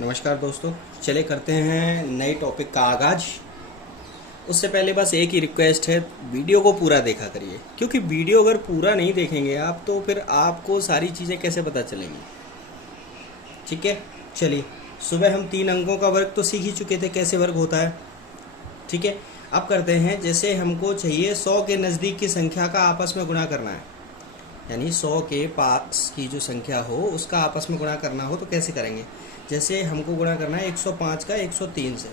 नमस्कार दोस्तों, चले करते हैं नए टॉपिक का आगाज। उससे पहले बस एक ही रिक्वेस्ट है, वीडियो को पूरा देखा करिए, क्योंकि वीडियो अगर पूरा नहीं देखेंगे आप तो फिर आपको सारी चीज़ें कैसे पता चलेंगी। ठीक है, चलिए। सुबह हम 3 अंकों का वर्ग तो सीख ही चुके थे, कैसे वर्ग होता है। ठीक है, अब करते हैं, जैसे हमको चाहिए 100 के नज़दीक की संख्या का आपस में गुणा करना है, यानी 100 के पास की जो संख्या हो उसका आपस में गुणा करना हो तो कैसे करेंगे। जैसे हमको गुणा करना है 105 का 103 से।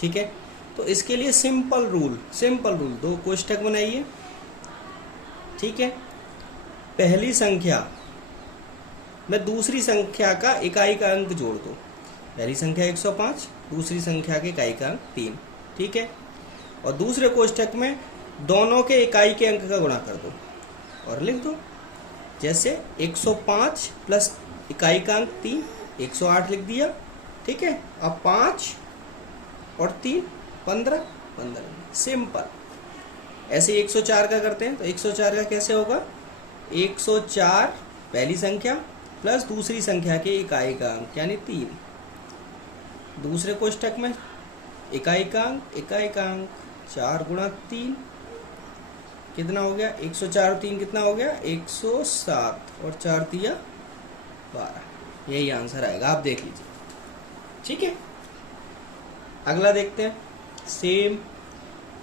ठीक है, तो इसके लिए सिंपल रूल 2 कोष्ठक बनाइए। ठीक है, पहली संख्या में दूसरी संख्या का इकाई का अंक जोड़ दो। पहली संख्या 105, दूसरी संख्या के इकाई का अंक 3। ठीक है, और दूसरे कोष्ठक में दोनों के इकाई के अंक का गुणा कर दो और लिख दो। जैसे 105 प्लस इकाई का अंक 3, 108 लिख दिया। ठीक है, अब 5 और 3 15, सिंपल। ऐसे 104 का करते हैं, तो 104 का कैसे होगा, 104 पहली संख्या प्लस दूसरी संख्या के इकाई का अंक यानी 3। दूसरे कोष्ठक में इकाई का अंक 4 गुणा 3 कितना हो गया, 104 और 3 कितना हो गया, 107 और 4 तिया 12। यही आंसर आएगा, आप देख लीजिए। ठीक है, अगला देखते हैं। सेम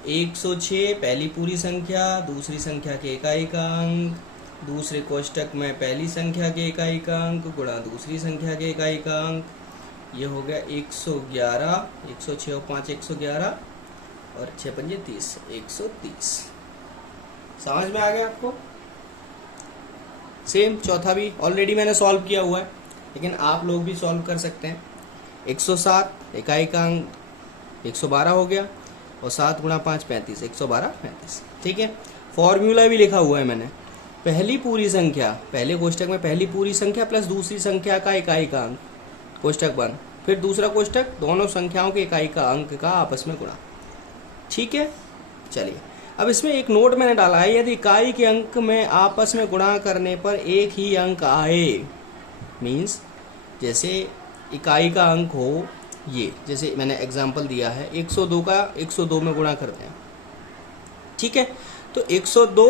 106 पहली पूरी संख्या दूसरी संख्या के इकाई का अंक, दूसरे कोष्ठक में पहली संख्या के इकाई का अंक गुणा दूसरी संख्या के इकाई का अंक, ये हो गया 111। 106 और 5 111 और 6 पंजे 30, 130। समझ में आ गया आपको। सेम चौथा भी ऑलरेडी मैंने सॉल्व किया हुआ है, लेकिन आप लोग भी सॉल्व कर सकते हैं। 107 इकाई का अंक 112 हो गया और 7 गुणा 5 35, 112 35। ठीक है, फॉर्मूला भी लिखा हुआ है मैंने। पहली पूरी संख्या पहले कोष्ठक में पहली पूरी संख्या प्लस दूसरी संख्या का इकाई का अंक कोष्ठक बंद, फिर दूसरा कोष्ठक दोनों संख्याओं के इकाई का अंक का आपस में गुणा। ठीक है, चलिए। अब इसमें एक नोट मैंने डाला है, यदि इकाई के अंक में आपस में गुणा करने पर एक ही अंक आए, मीन्स जैसे इकाई का अंक हो ये, जैसे मैंने एग्जांपल दिया है 102 का 102 में गुणा करते हैं। ठीक है, तो 102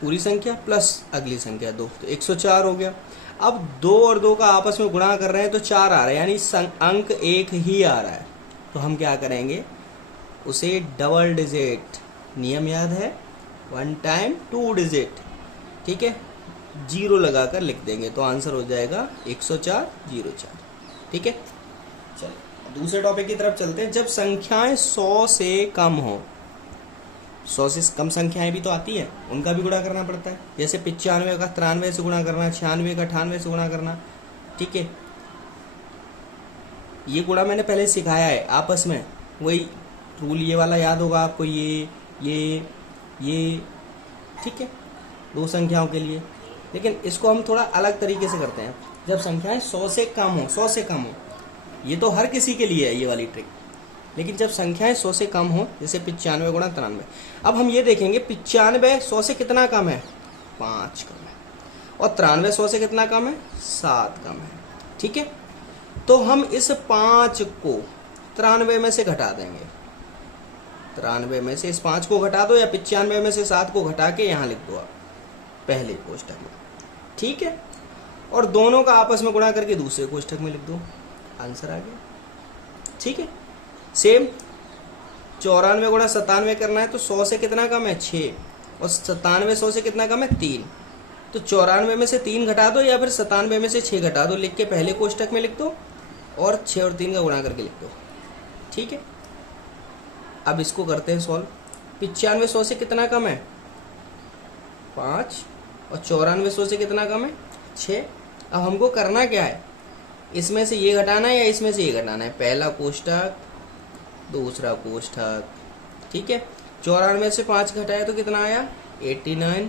पूरी संख्या प्लस अगली संख्या 2, तो 104 हो गया। अब 2 और 2 का आपस में गुणा कर रहे हैं तो 4 आ रहा है, यानी अंक एक ही आ रहा है। तो हम क्या करेंगे, उसे डबल डिजिट, नियम याद है, 1 टाइम 2 डिजिट। ठीक है, 0 लगाकर लिख देंगे तो आंसर हो जाएगा 104 04। ठीक है, चलिए दूसरे टॉपिक की तरफ चलते हैं। जब संख्याएं 100 से कम हो, 100 से कम संख्याएं भी तो आती हैं, उनका भी गुणा करना पड़ता है। जैसे 95 का 93 से गुणा करना, 96 का 98 से गुणा करना। ठीक है, ये गुणा मैंने पहले सिखाया है आपस में, वही रूल ये वाला याद होगा आपको, ये। ठीक है, 2 संख्याओं के लिए। लेकिन इसको हम थोड़ा अलग तरीके से करते हैं। जब संख्याएं 100 से कम हो, ये तो हर किसी के लिए है ये वाली ट्रिक, लेकिन जब संख्याएं 100 से कम हो, जैसे 95 गुणा 93। अब हम ये देखेंगे 95 100 से कितना कम है, 5 कम है, और 93 100 से कितना कम है, 7 कम है। ठीक है, तो हम इस 5 को 93 में से घटा देंगे। 93 में से इस 5 को घटा दो, या 95 में से 7 को घटा के यहाँ लिख दो आप पहले कोष्ठक में। ठीक है, और दोनों का आपस में गुणा करके दूसरे कोष्ठक में लिख दो, आंसर आ गया। ठीक है, सेम 94 गुणा 97 करना है, तो 100 से कितना कम है, 6, और 97 100 से कितना कम है, 3। तो 94 में से 3 घटा दो, या फिर 97 में से 6 घटा दो, लिख के पहले कोष्ठक में लिख दो और 6 और 3 का गुणा करके लिख दो। ठीक है, अब इसको करते हैं सॉल्व। 95 100 से कितना कम है, 5, और 94 100 से कितना कम है, 6। अब हमको करना क्या है, इसमें से ये घटाना है या इसमें से ये घटाना है, पहला कोष्ठक दूसरा कोष्ठक। ठीक है, 94 से 5 घटाया तो कितना आया, 89।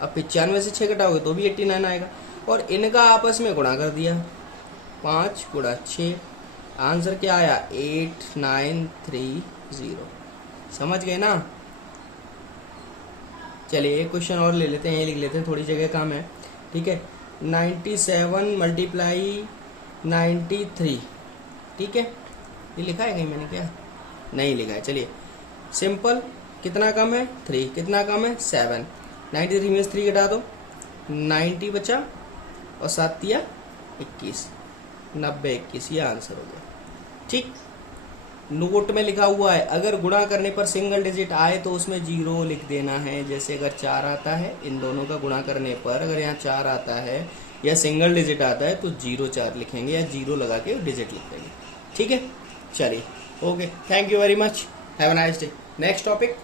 अब 95 से 6 घटाओगे तो भी 89 आएगा, और इनका आपस में गुणा कर दिया, 5 गुणा 6, आंसर क्या आया, 8930। समझ गए ना। चलिए एक क्वेश्चन और ले लेते हैं, ये लिख लेते हैं, थोड़ी जगह कम है। ठीक है, 97 मल्टीप्लाई 93। ठीक है, ये लिखा है कहीं मैंने क्या? नहीं लिखा है। चलिए सिंपल, कितना कम है 3, कितना कम है 7। 93 में से 3 घटा दो, 90 बचा और 7 दिया 21, 90 21, ये आंसर हो गया। ठीक, नोट में लिखा हुआ है अगर गुणा करने पर सिंगल डिजिट आए तो उसमें 0 लिख देना है। जैसे अगर 4 आता है, इन दोनों का गुणा करने पर अगर यहाँ 4 आता है या सिंगल डिजिट आता है तो 0 4 लिखेंगे या 0 लगा के डिजिट लिख देंगे। ठीक है, चलिए okay, thank you very much, have a nice day. Next topic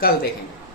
कल देखेंगे।